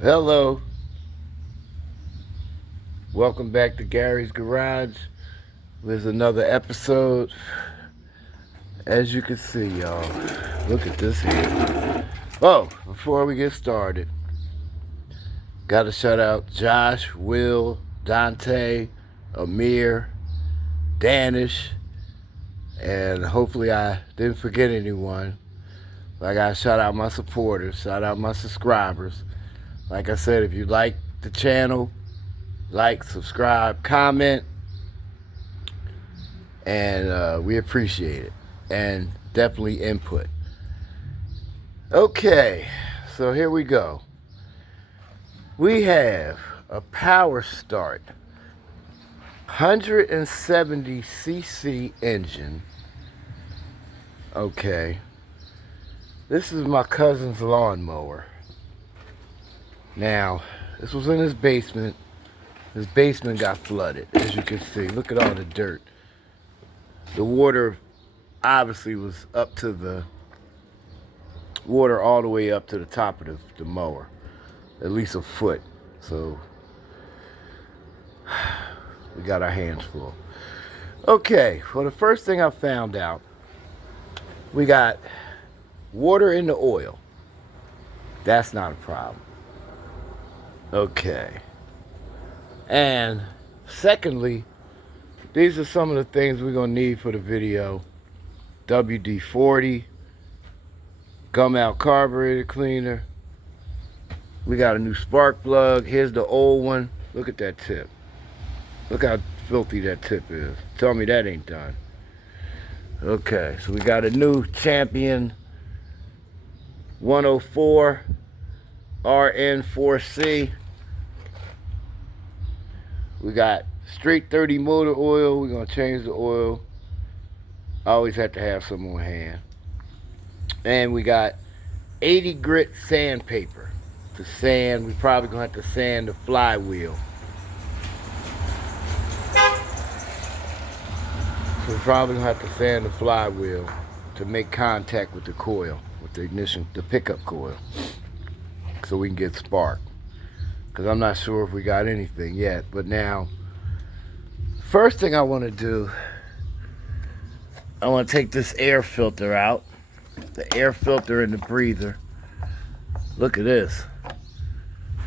Hello, welcome back to Gary's Garage with another episode. As you can see, y'all, look at this here. Oh, before we get started, gotta shout out Josh, Will, Dante, Amir, Danish, and hopefully I didn't forget anyone. I gotta shout out my supporters, shout out my subscribers. Like I said, if you like the channel, like, subscribe, comment, and we appreciate it. And definitely input. Okay, so here we go. We have a PowerSmart 170cc engine. Okay, this is my cousin's lawnmower. Now, this was in his basement. His basement got flooded, as you can see. Look at all the dirt. The water obviously was up to the water all the way up to the top of the mower, at least a foot. So we got our hands full. Okay, well, the first thing I found out, we got water in the oil. That's not a problem. Okay. And secondly, these are some of the things we're going to need for the video. WD-40, gum out carburetor cleaner. We got a new spark plug. Here's the old one. Look at that tip. Look how filthy that tip is. Tell me that ain't done. Okay, so we got a new Champion 104 RN4C. We got straight 30 motor oil. We're going to change the oil. I always have to have some on hand. And we got 80 grit sandpaper to sand. We're probably going to have to sand the flywheel. So we're probably going to have to sand the flywheel to make contact with the coil, with the ignition, the pickup coil, so we can get spark. Because I'm not sure if we got anything yet. But now, first thing I want to do, I want to take this air filter out. The air filter and the breather. Look at this.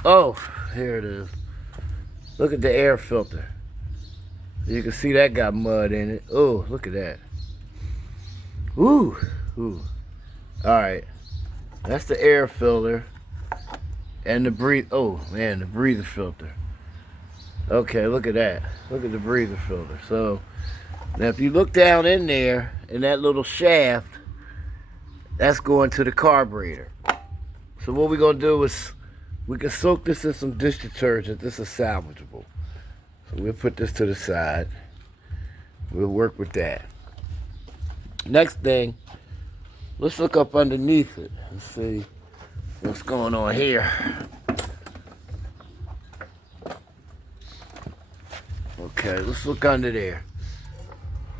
Oh, here it is. Look at the air filter. You can see that got mud in it. Oh, look at that. Ooh, ooh. Alright. That's the air filter. And the oh man, the breather filter. Okay, look at that. Look at the breather filter. So, now if you look down in there, in that little shaft, that's going to the carburetor. So what we're going to do is, we can soak this in some dish detergent. This is salvageable. So we'll put this to the side. We'll work with that. Next thing, let's look up underneath it and see what's going on here. Okay, let's look under there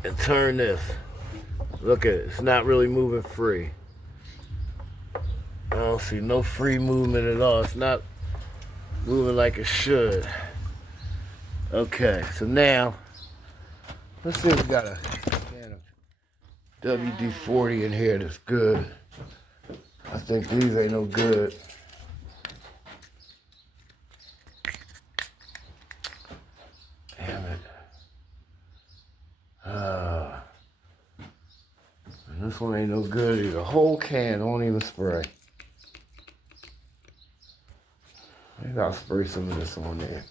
and turn this. Look at it, it's not really moving free. I don't see no free movement at all. It's not moving like it should. Okay, so now, let's see if we got a can of WD-40 in here that's good. I think these ain't no good. Damn it. And this one ain't no good either. The whole can won't even spray. Maybe I'll spray some of this on there.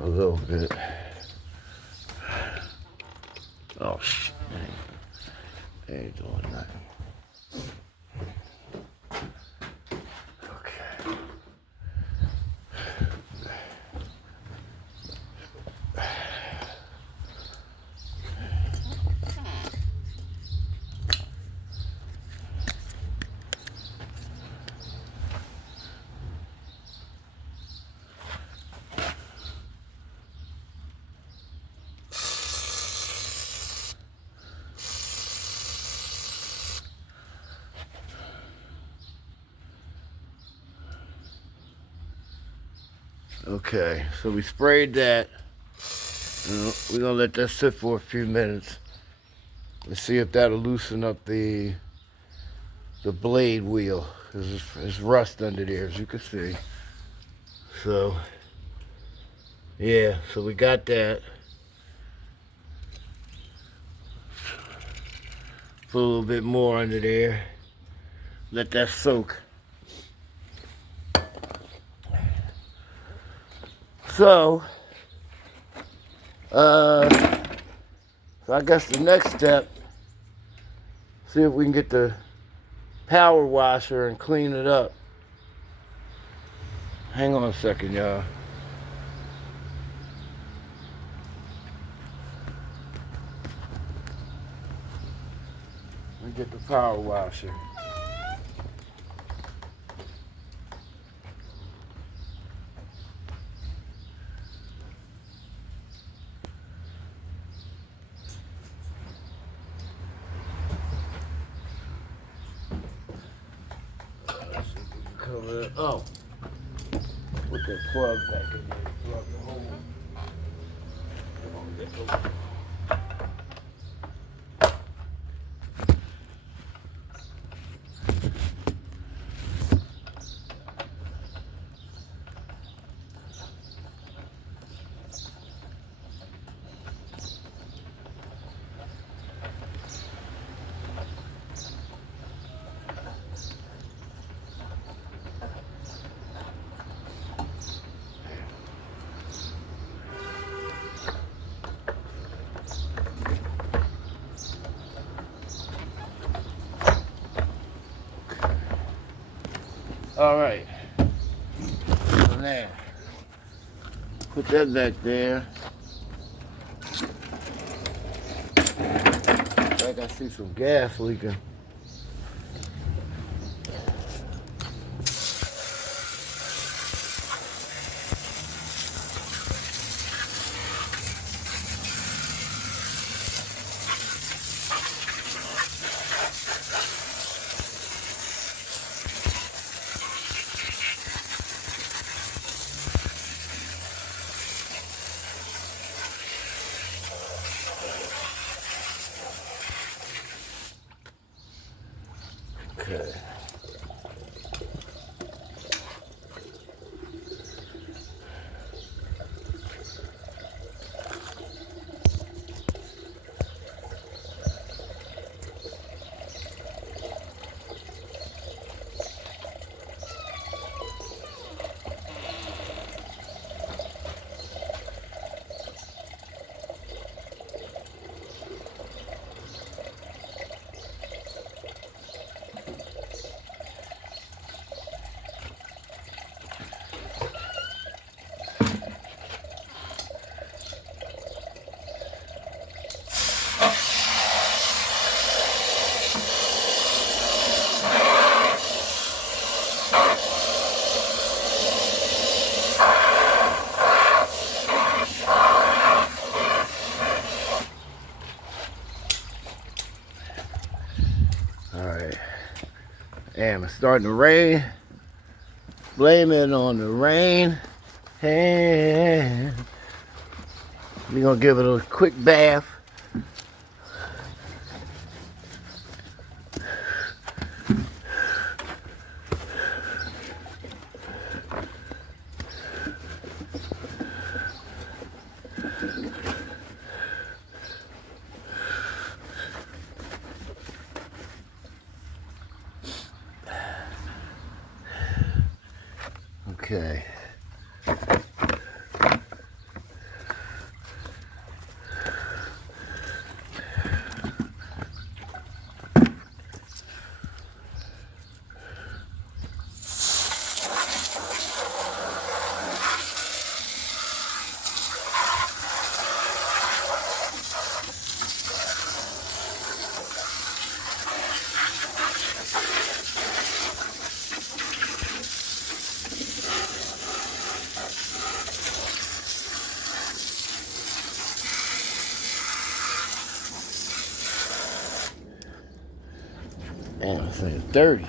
A little bit. Oh, shit. Ain't doing nothing. Okay. Okay, so we sprayed that. We're gonna let that sit for a few minutes. Let's see if that'll loosen up the blade wheel. There's rust under there, as you can see. So, yeah, so we got that. Put a little bit more under there. Let that soak. So I guess the next step, see if we can get the power washer and clean it up. Hang on a second, y'all. Let me get the power washer. Let's see if we can cover it. Oh, put that plug back in there. Plug the hole. Come on, get those. All right. So now, put that back there. Like I see some gas leaking. Okay. All right. Damn, it's starting to rain. Blame it on the rain. And we're gonna give it a quick bath. Okay. Damn, this thing is dirty.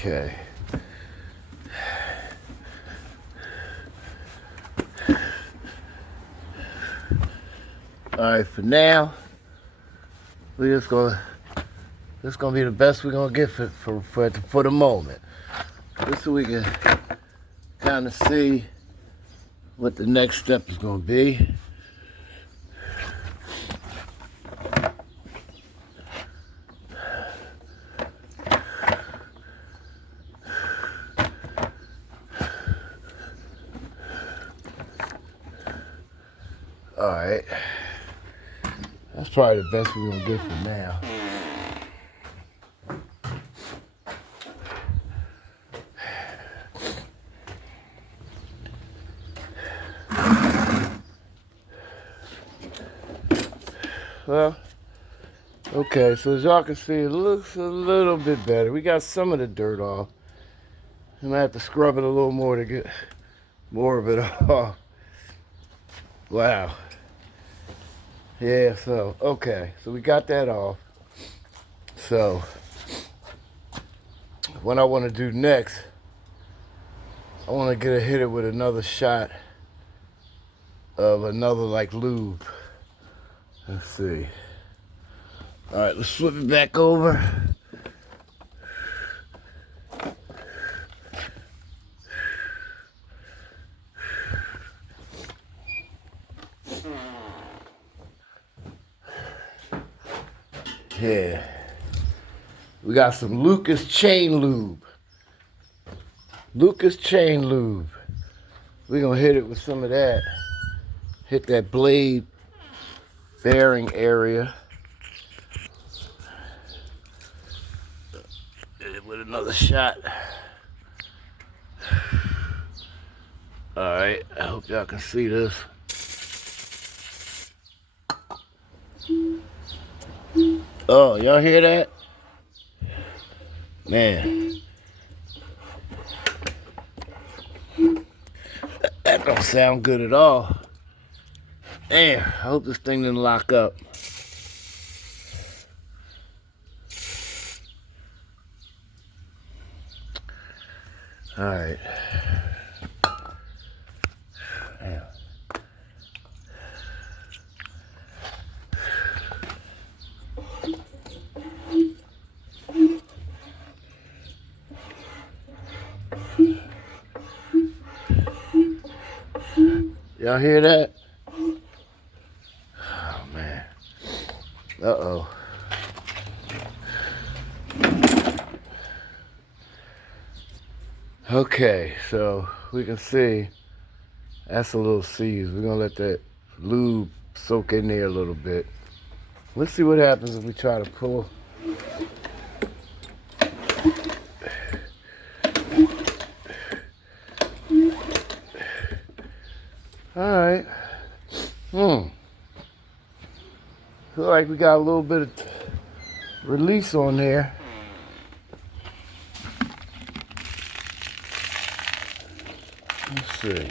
Okay. Alright, for now, this is gonna be the best we're gonna get for the moment. Just so we can kind of see what the next step is gonna be. Alright. That's probably the best we're gonna get for now. Well, okay, so as y'all can see, it looks a little bit better. We got some of the dirt off. I might have to scrub it a little more to get more of it off. Wow. Yeah, so, okay, so we got that off. So, what I want to do next, I want to hit it with another shot of another like lube. Let's see. All right, let's flip it back over. Yeah. We got some Lucas chain lube. Lucas chain lube. We're going to hit it with some of that. Hit that blade bearing area. Hit it with another shot. Alright, I hope y'all can see this. Oh, y'all hear that? Man. That don't sound good at all. Damn, I hope this thing didn't lock up. Alright. Damn. Y'all hear that? Oh, man. Uh-oh. Okay, so we can see that's a little seized. We're going to let that lube soak in there a little bit. Let's see what happens if we try to pull. Alright. Feel like we got a little bit of release on there. Let's see.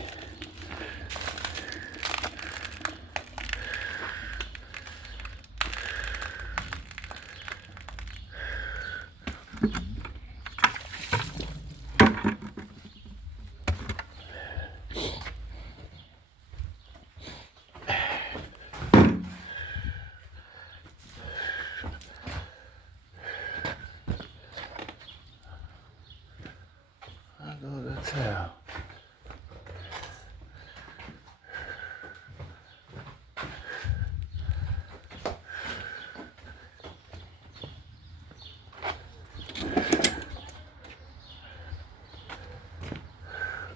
I'll go to the towel.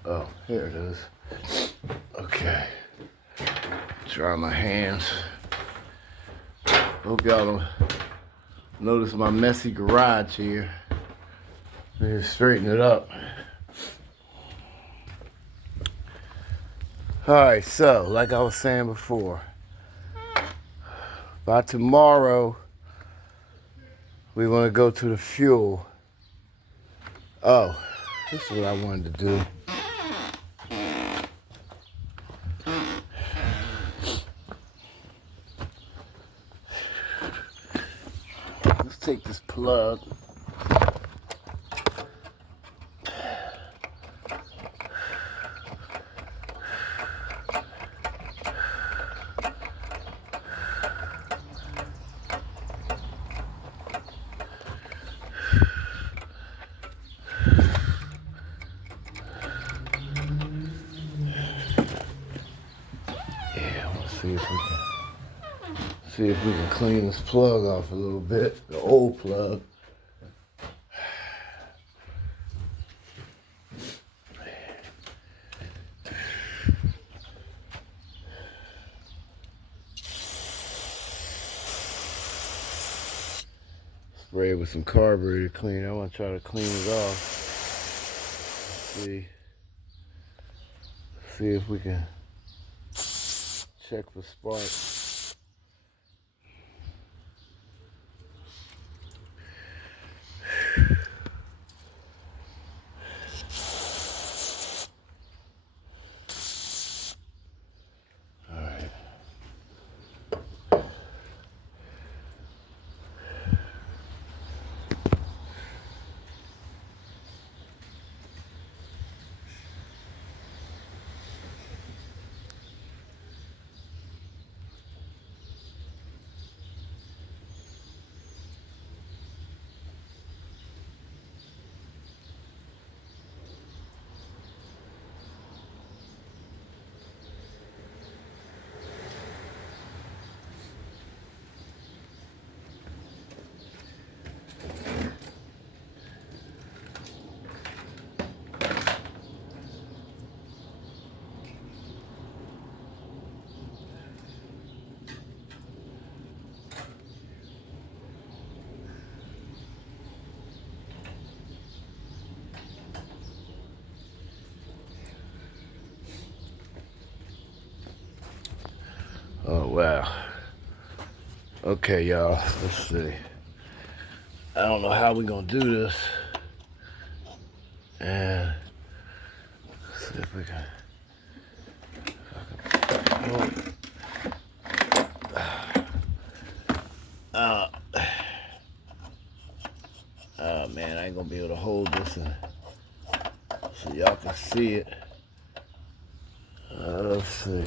Oh, here it is. Okay. Dry my hands. Hope y'all don't notice my messy garage here. Let me straighten it up. Alright, so, like I was saying before, by tomorrow, we want to go to the fuel. Oh, this is what I wanted to do. Let's take this plug. See if we can clean this plug off a little bit, the old plug. Spray it with some carburetor cleaner. I want to try to clean it off. See if we can check for sparks. Oh, wow. Okay, y'all, let's see. I don't know how we're gonna do this. And let's see if we can. Oh man, I ain't gonna be able to hold this so y'all can see it. Let's see.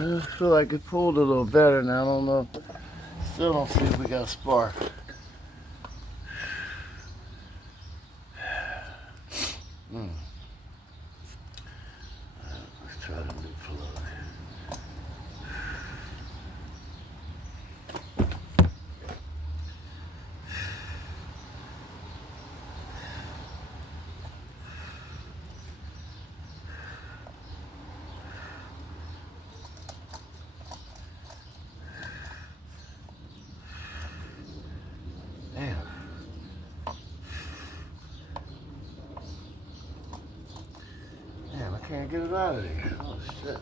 I feel like it pulled a little better now. I don't know. Still don't see if we got a spark. Let's try the new plug. Damn, I can't get it out of there. Oh, shit.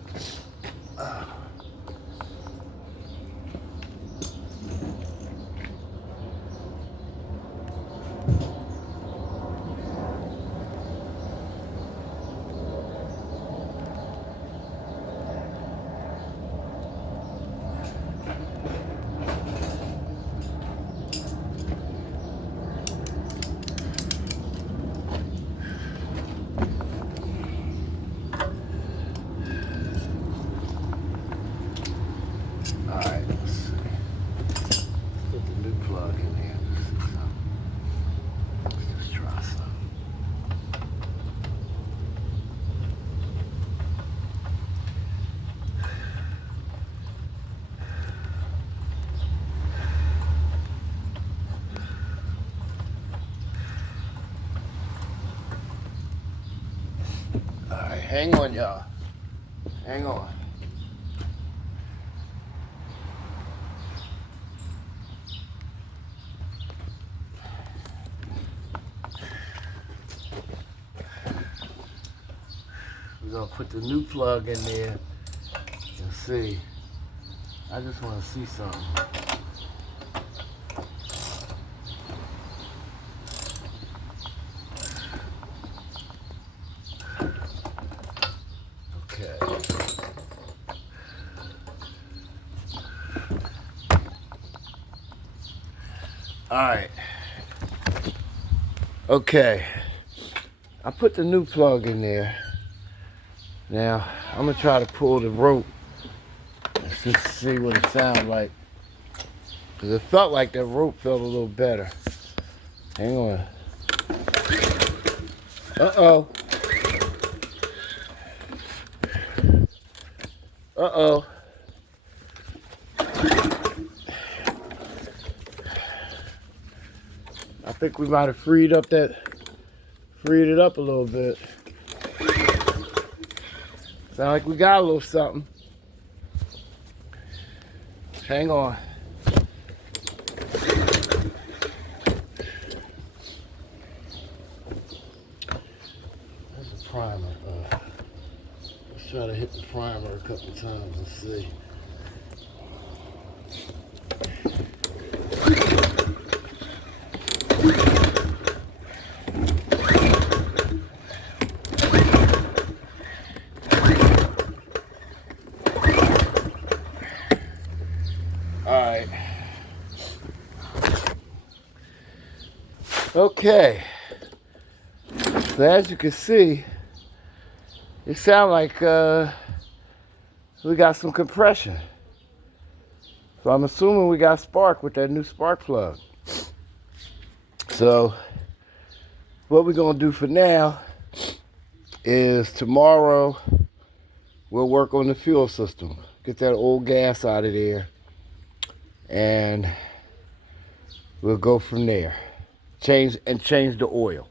Alright, let's see. Put the new plug in here. Let's just try some. Alright, hang on, y'all. Hang on. We're gonna put the new plug in there and see. I just wanna see something. Okay. Alright. Okay. I put the new plug in there. Now, I'm gonna try to pull the rope just to see what it sounds like. Because it felt like that rope felt a little better. Hang on. Uh-oh. Uh-oh. I think we might have freed it up a little bit. Sound like we got a little something. Hang on. That's a primer. Let's try to hit the primer a couple times and see. Alright. Okay. So as you can see, it sounds like we got some compression. So I'm assuming we got spark with that new spark plug. So what we're gonna do for now is tomorrow we'll work on the fuel system. Get that old gas out of there. And we'll go from there. Change the oil.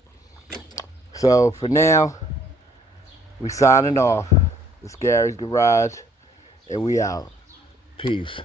So for now, we signing off. It's Gary's Garage, and we out. Peace.